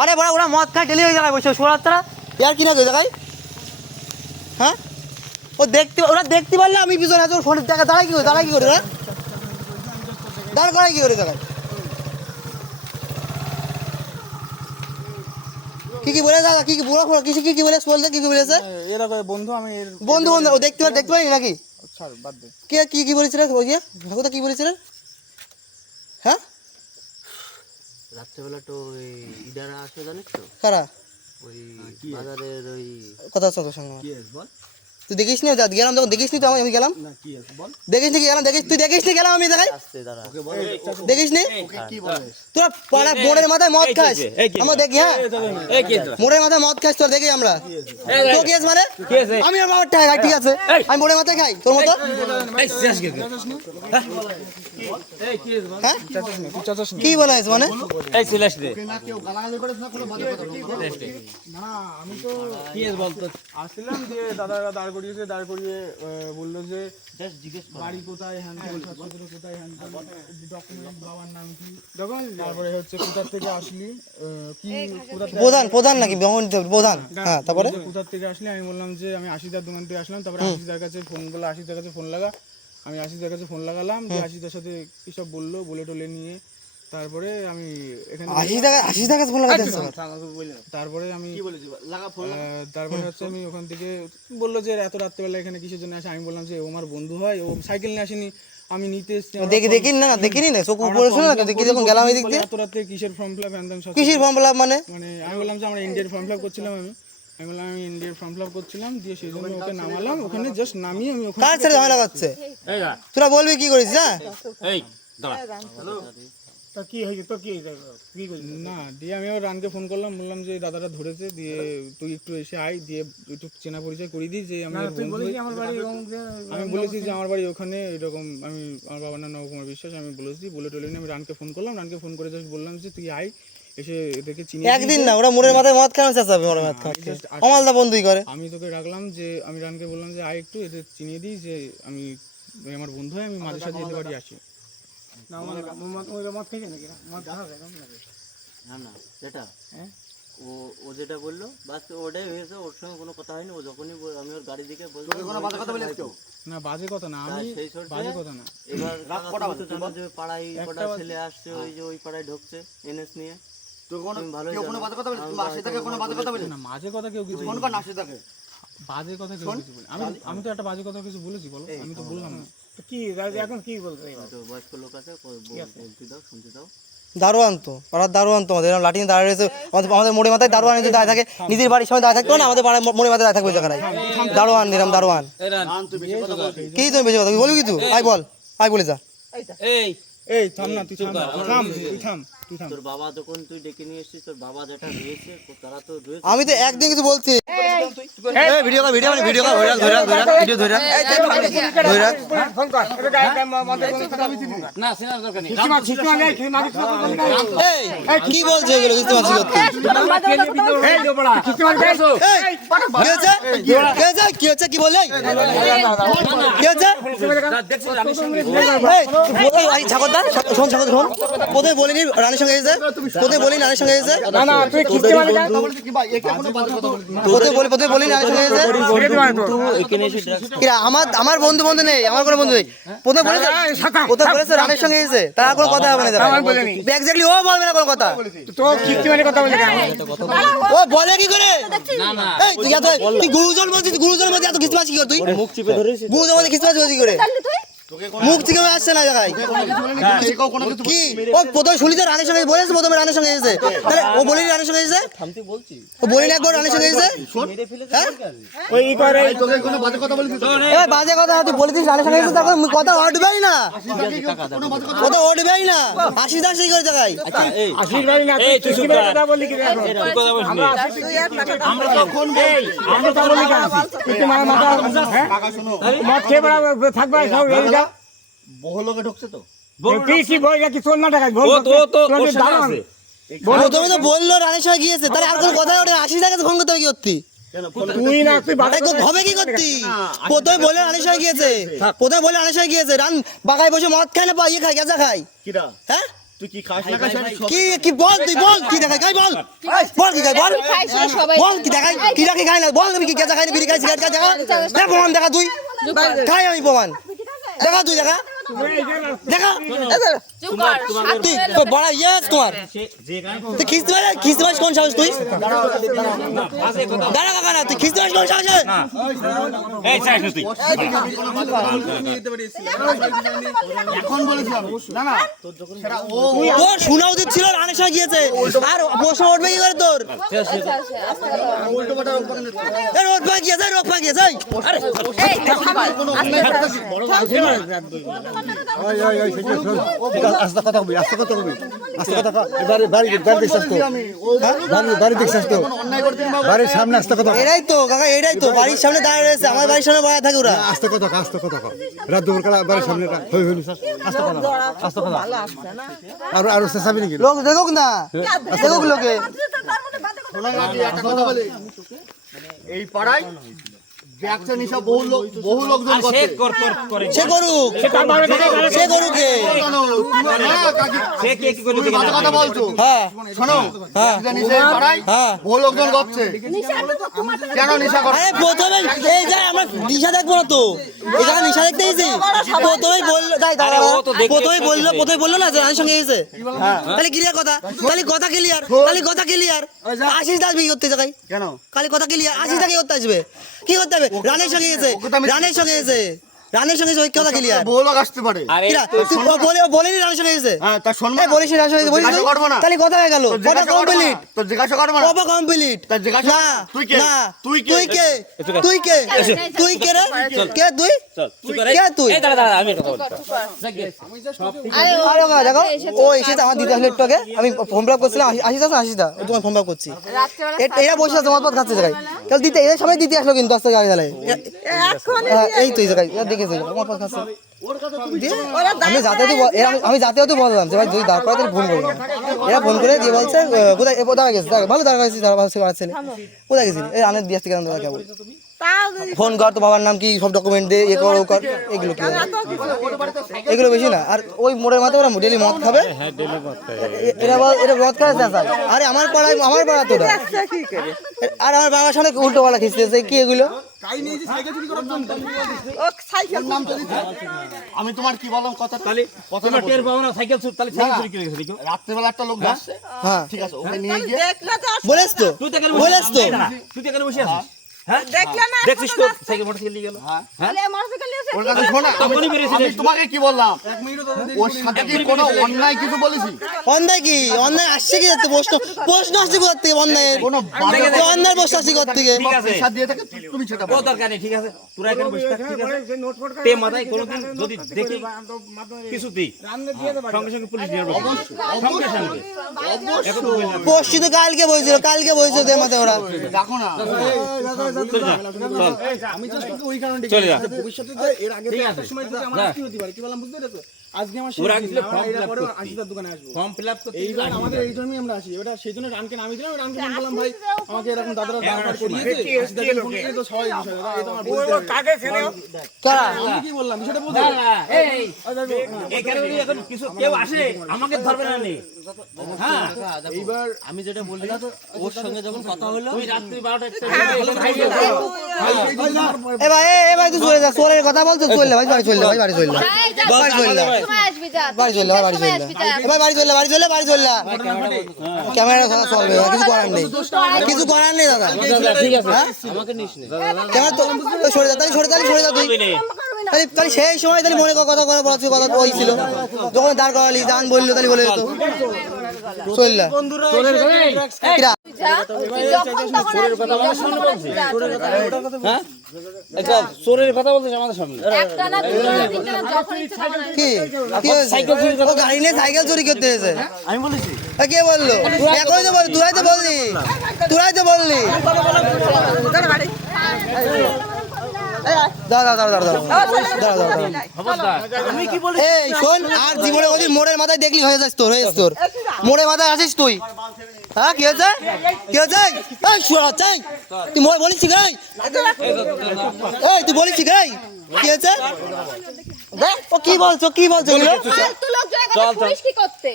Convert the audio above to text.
আরে বড় ওরা মদ খায় ডেলি ওই জায়গায় বসে শোনার তারা ইয়ার কি না ওই জায়গায়। হ্যাঁ ওরা দেখতে পারলে আমি পিছনে আছি, ফোনের জায়গায় দাঁড়ায় কি করে ওরা দাঁড় করায় কি করে জায়গায়। কি বলে দাদা কি বুড়ো কি বলে বলতে কি বলেছে এরকম বন্ধু আমি বন্ধু ও দেখতে পারি নাকি ছাড় বাদ দে। কি বলেছিলেন ওই যে ঠাকুরদা কি বলেছিলেন? হ্যাঁ রাত্রেবেলা তো ওই ইদারা আসে জানিস তো, কারা ওই বাজারের ওই কথা তোর সঙ্গে কি আছে বল? তুই দেখিস নি গেলাম যখন দেখিস নি তো আমি গেলাম না কি আছে বল? দেখিস নি গেলাম তুই দেখিস নি গেলাম আমি দেখাই আসতে দাঁড়া। ওকে বল দেখিস নি কি বলিস? তোরা পাড়া মোড়ের মাথায় মদ খাস আমরা দেখি। হ্যাঁ মোড়ের মাথায় মদ খাস তোর দেখি আমরা তো কি আছে মানে আমি আর বাবার টাকা খাই ঠিক আছে আমি মোড়ের মাথায় খাই তোর মতো। হ্যাঁ কি বলা হয়েছে মানে না কেউ গালাগালি করিস না কোনো বাজে কথা না। আমি তো কি আছে বল তো আসলাম দিয়ে দাদারা দাঁড় করিয়ে বললো যে বাড়ি কোথায় হ্যান কোথায় হ্যান ডকুমেন্ট বাবার নাম কি দেখুন তারপরে হচ্ছে কোথা থেকে আসলি কি প্রধান নাকি প্রধান। হ্যাঁ তারপরে কোথা থেকে আসলি আমি বললাম যে আমি আশিদার দোকান থেকে আসলাম। তারপরে আশিদার কাছে ফোন করলো, আশিদার কাছে ফোন লাগা, আমি আশিদার কাছে ফোন লাগালাম যে আশিদার সাথে কি সব বললো বলে টোলে নিয়ে তারপরে আমি এখানে 80 টাকা ফোন লাগাতে তারপরে আমি তারপরে হচ্ছে আমি ওখান থেকে বললো যে এত রাত্রেবেলা এখানে কিসের জন্য আসে। আমি বললাম যে ও আমার বন্ধু হয়, ও সাইকেল নিয়ে আসেনি, আমি নিতে এসেছি। দেখিনি না চোখ উপরে শুনে না দেখি যখন গেলাম এই দিক দিয়ে এত রাতে কিসের ফর্ম ফিল আপ কিসের ফর্ম ফিল আপ মানে আমি বললাম যে আমরা ইন্ডিয়ার ফর্ম ফিল আপ করছিলাম। আমি বললাম আমি ইন্ডিয়ার ফর্ম ফিল আপ করছিলাম দিয়ে সেই জন্য ওকে নামালাম। ওখানে জাস্ট নামিয়ে আমি ওখানে কার ছেড়ে ঝামেলা করছে তোরা বলবি কি করিস? হ্যাঁ তা কি হয়েছে তো কি না দিয়ে আমি আবার রানকে ফোন করলাম, বললাম যে দাদাটা ধরেছে দিয়ে তুই একটু এসে আয় দিয়ে একটু চেনা পরিচয় করিয়ে দিই যে আমি বলেছি যে আমার বাড়ি ওখানে এরকম। আমি আমার বাবার নাম নবকুমার বিশ্বাস। আমি বলেছি বলে টলে আমি রানকে ফোন করলাম, রানকে ফোন করে জাস্ট বললাম যে তুই আয় এসে এদেরকে চিনি একদিন না ওরা মোড়ের মাথায় মদ খাওয়া চাচাবে মোড়ের মদ খাওয়া অমালদা বন্ধুই করে। আমি তোকে রাখলাম যে আমি রানকে বললাম যে আয় একটু এদের চিনিয়ে দিই যে আমি আমার বন্ধু হয়, আমি মাঝে সাথে এদের বাড়ি আসি। না সেটা ও যেটা বললো বাস ওটাই হয়েছে, ওর সঙ্গে কোনো কথা হয়নি। ও যখনই আমি ওর গাড়ি দিকে বললাম না বাজে কথা না, আমি বাজে কথা না। এবার যে পাড়ায় কটা ছেলে আসছে ওই যে ওই পাড়ায় ঢুকছে এনএস নিয়ে মাঝে কথা কেউ কিছু বাজে কথা কেউ কিছু বলে আমি তো একটা বাজে কথা কিছু বলেছি বলো? আমি তো বললাম না। কি এখন কি বলতে বয়স্ক লোক আছে বলতে দাও শুনতে দাও। দারোয়ান তো পাড়ার দারোয়ান তো আমাদের লাঠি দাঁড়িয়ে রয়েছে আমাদের মোড়ে মাথায় দারোয়ান দাঁড়িয়ে থাকে নিজের বাড়ির সময় দাঁড়িয়ে থাকতো না আমাদের পাড়ার মোড়ে মাথায় দাঁড়িয়ে থাকবে ওই জায়গায় দারোয়ান নিলাম দারোয়ান। কি তুমি বেশি কথা বলবি কি তুই আই বল আই বলে যা এই থাম না তুই থাম তোর বাবা যখন তুই ডেকে নিয়ে এসেছিস তোর বাবা যেটা রয়েছে তারা তো রয়েছে। আমি তো একদিন কিছু বলছি ভিডিও কি বলছে এগুলো বুঝতে পারছি কি হচ্ছে কি বললে কি হচ্ছে ঠাকুরদা শোন কোথায় বলিনি রানীর সঙ্গে এসেছে কোথায় বলি রানীর সঙ্গে এসেছে কোথায় বলি রানীর সঙ্গে এসেছে আমার বন্ধু নেই আমার কোনো বন্ধু নেই কোথায় বলেছে রানীর সঙ্গে এসেছে তারা কোনো কথা হবে না এক্স্যাক্টলি ও বলবে না কোনো কথা ও বলে কি করে তুই গুরুজন বলছিস গুরুজনের মধ্যে এত খিচমাচি কি কর তুই গুরুজনের মধ্যে খিচমাচি কি করে মুখ থেকে আসছে না জায়গায় কি ও প্রথমে শুনি তো রানীর সঙ্গে বলেছে প্রথমে রানীর সঙ্গে এসেছে তাহলে ও বলিনি রানীর সঙ্গে এসেছে ও বলিনি একবার রানীর সঙ্গে এসেছে এবার বাজে কথা তুই বলেছিস রানীর সঙ্গে এসেছে তখন কথা উঠবেই না কথা উঠবেই না 80 দাস এই করে জায়গায় বহুলোকে ঢুকছে তো প্রথমে তো বললো রানীর সঙ্গে গিয়েছে তাহলে আর কোনো কথা ওঠে 80 টাকা ফোন করতে হবে কি করতি হবে কি করতি প্রথমে বলে রানীর সঙ্গে গিয়েছে রান বাগায় বসে মদ খায় না ইয়ে খায় গেঁজা খায় হ্যাঁ তুই কি খাস না খাস আমি কি বল তুই বল কি দেখাই খাই বল বল কি খাই বল বল কি দেখাই কি রাখি খাই না বল তুমি কি কেজা খাই না বিড়ি খাই সিগারেট খাই দেখা দেখ প্রমাণ দেখা তুই খাই আমি প্রমাণ দেখা তুই দেখা দেখা তুই বড় ইয়েস তোমার তুই খিস্তি মাস কোন সাহস তুই দাঁড়া কাকা না তুই খিস্তি মাস কোন সাহস এই চাইছ তুই এখন বলেছিলাম না না সেটা ও তোর শোনা উচিত ছিল রানের সঙ্গে গিয়েছে আর প্রশ্ন উঠবে কি করে তোর উল্টো পাল্টা রোগ রোড পা গিয়েছে রোগ পা গিয়েছে আস্তে কথা কবি আস্তে কথা কবি আস্তে কথা বাড়ি বাড়ি দেখছিস তো আমি ও বাড়ি দেখছিস তো অন্যায় করতে না বাড়ির সামনে আস্তে কথা এরাই তো কাকা এরাই তো বাড়ির সামনে দাঁড়িয়ে রয়েছে আমার বাড়ির সামনে বয়া থাকে ওরা আস্তে কথা রাত দুপুর কালা বাড়ির সামনে হই হইনি স্যার আস্তে কথা আর চেঁচাবি নাকি লোক দেখুক না দেখুক লোকে শোনা গেছে একটা কথা বলি এই পাড়ায় ব্যাগটা নিশা বহু লোকজন করছে সে করুক সে করুক কে তুমি বাজে কথা বলছো হ্যাঁ শোনো ব্যাগটা নিশা এই পাড়ায় হ্যাঁ বহু লোকজন করছে কেন নিশা করছে আরে প্রথমে এই যে আমরা নিশা দেখবো না তো এখানে নিশা দেখতে এসেছি প্রথমেই বললো তাই দাঁড়া প্রথমে বললো না যে আমার সঙ্গে এসেছে তাহলে ক্লিয়ার কথা তাহলে কথা ক্লিয়ার আশিস দাস বিয়ে করতে যাই কেন খালি কথা ক্লিয়ার আশিস দা কি করতে আসবে কি করতে হবে রানের সঙ্গে এসে রানের সঙ্গে ওই কথা ক্লিয়ার বহু লোক আসতে পারে বলেনি রানের সঙ্গে এসে হ্যাঁ তা শুনবো বলিস রানের সঙ্গে বলিস জিজ্ঞাসা করবো না। তাহলে কথা হয়ে গেল কথা কমপ্লিট তো জিজ্ঞাসা করবো না কথা কমপ্লিট তা জিজ্ঞাসা না তুই কে না তুই তুই কে তুই কে তুই কে রে কে তুই কে তুই এই দাঁড়া আমি কথা বলছি আরে বাবা দেখো ও এসেছে আমার দিতে আসলে একটু আগে আমি ফর্ম ফিল আপ করছিলাম আশিস দা তোমার ফর্ম ফিল আপ করছি এরা বসে আছে মত খাচ্ছে জায়গায় কেউ দিতে এর সময় দিতে আসলো কিন্তু আস্তে গাড়ি চালায় এই তো এই জায়গায় দেখেছি মত খাচ্ছে আমি জাতীয় তো বললাম যে ভাই যদি দাঁড় করে তাহলে ফোন করবো এরা ফোন করে দিয়ে বলছে কোথায় দাঁড়া গেছে ভালো দাঁড়া গেছি দাঁড়া ছেলে কোথায় গেছিলি এই রানের দিয়ে আসতে কেন দাদা কেবল ফোন কর তো বাবার নাম কি সব ডকুমেন্ট দে এ কর ও কর এগুলো কি এগুলো বেশি না আর ওই মোড়ের মাথায় ওরা ডেলি মদ খাবে এরা মদ খায় স্যার আরে আমার পাড়া তো ওটা। আর আমার বাবার সামনে উল্টো পাল্টা খিস্তেছে কি এগুলো আমি তোমার কি বললাম কথা তাহলে তোমার টের পাবো না সাইকেল তাহলে সাইকেল চুরি করে গেছে রাত্রেবেলা একটা লোক আসছে হ্যাঁ ঠিক আছে ওকে নিয়ে গিয়ে বলেছ তো তুই তো এখানে বলেছ তো তুই তো এখানে বসে আছিস হ্যাঁ দেখছিস তো সাইকেল মোটরসাইকেল নিয়ে গেল ওর কাছে শোনা আমি তোমাকে কি বললাম ওর সাথে কি কোনো অন্যায় কিছু বলেছি অন্যায় কি অন্যায় আসছে কি যাচ্ছে প্রশ্ন আসছে কোথা থেকে অন্যায়ের কোনো অন্যায় প্রশ্ন আসছে কোথা থেকে ঠিক আছে পয়সা দিয়ে থাকে তুমি সেটা ও দরকার নেই ঠিক আছে তোরা এখানে বসে থাক ঠিক আছে তে মাথায় কোনোদিন যদি দেখি কিছু দি সঙ্গে সঙ্গে পুলিশ নিয়ে যাবে সঙ্গে সঙ্গে পোস্ট তো কালকে বলছিল তোর মাথায় ওরা দেখো না আমি জাস্ট ওই কারণে চলে যা ভবিষ্যতে এর আগে একটা সময় যদি আমার কি হতে পারে কি বললাম বুঝতে পেরেছো আজকে আমার ওরা আসলে ফর্ম ফিল আপ পরে করতে আশিদার দোকানে আসবো ফর্ম ফিল আপ করতে এইবার আমাদের এই জন্যই আমরা আসি এবার সেই জন্য রানকে নামিয়ে দিলাম রানকে ফোন করলাম ভাই আমাকে এরকম দাদারা দাঁড় করিয়েছে আশিদাকে ফোন করে তো সবাই বিষয় দাদা এই তো আমার বলতে হবে। কারা আমি কি বললাম বিষয়টা বলতে এই এখানে যদি এখন কিছু কেউ আসে আমাকে ধরবে না নে হ্যাঁ এইবার আমি যেটা বললাম ওর সঙ্গে যখন কথা হলো তুই রাত্রি 12টা এ ভাই তুই চলে যা সোরের কথা বলছো চলে ভাই বাড়ি চলে বাড়ি চলে বাড়ি চলে ক্যামেরা কথা চলবে কিছু করার নেই দাদা ঠিক আছে আমাকে নিস নে ক্যামেরা তো সরে যা তুই তাহলে সেই সময় তাহলে মনে কথা কথা ওই ছিল যখন দাঁড় করালি দান বললো তাহলে বলে যেত চললা চোরের কথা বলছিস আমাদের সামনে কি হয়েছে ও গাড়ি নিয়ে সাইকেল চুরি করতে এসেছে আমি বলেছি কে বললো একই তো বল তোরাই তো বললি এই শোন আর জীবনে ওদিন মোড়ের মাথায় দেখলি হয়ে যাস তোর মোড়ের মাথায় আসিস তুই হ্যাঁ কি হয়েছে তুই মোড় বলিস গাই এই তুই বলিস গাই কি হয়েছে ও কি বলছো লোক কি করতে